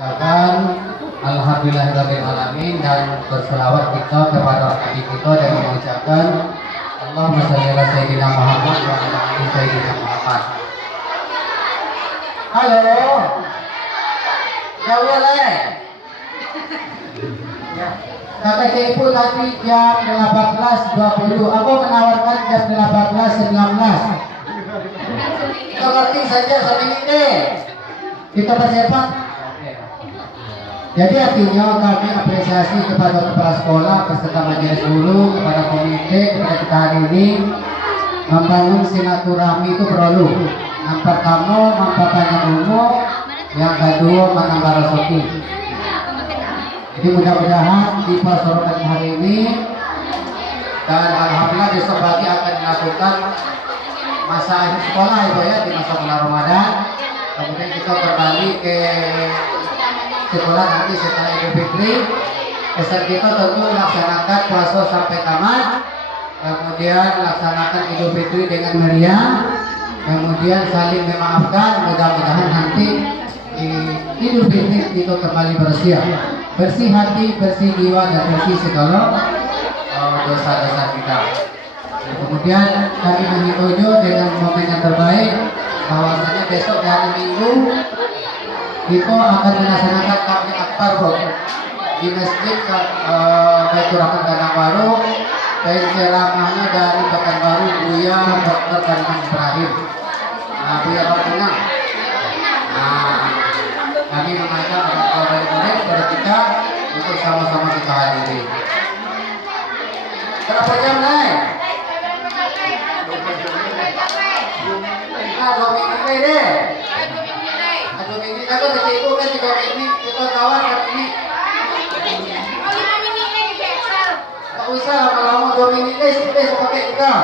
Ucapan Alhamdulillahirabbil alamin dan berselawat kita kepada Nabi kita dan mengucapkan Allahumma shalli ala sayyidina Muhammad wa ala ali sayyidina Muhammad. Halo. Ya boleh. Kata Ibu tadi jam 18.20. Aku menawarkan jam 18.19. Kita ngerti saja sampai ini. Kita persiapan. Jadi artinya kami apresiasi kepada kepala sekolah beserta majelis guru, kepada komite, kepada kita hari ini membangun silaturahmi itu perlu. Yang pertama memperbanyak ilmu, yang kedua menambah rezeki. Jadi mudah-mudahan di pasorokan hari ini dan alhamdulillah besok pagi akan dilakukan masa akhir sekolah itu ya di masa bulan Ramadan. Kemudian kita kembali ke sekolah nanti setelah Idul Fitri. Pesan kita tentu melaksanakan puasa sampai tamat, kemudian melaksanakan Idul Fitri dengan meriah, kemudian saling memaafkan. Mudah-mudahan nanti di Idul Fitri kita kembali bersih hati, bersih jiwa, dan bersih segala dosa-dosa kita. Kemudian kami menghitung dengan momen yang terbaik bahwasanya besok hari Minggu kita akan melaksanakan takbir akbar di masjid Baitur Rahman Danangwaru, dan ceramahnya dari Pekanbaru Buya Dr. Karman Ibrahim. Buya Batinang. Kami mengajak orang-orang dari murid kepada kita untuk sama-sama kita hadiri. Berapa jam naik? 2 menit deh. Aku kecipu kan 3 menit, kita kawan kan ini. Tak usah lama-lama 2 menit deh, sudah pakai kita.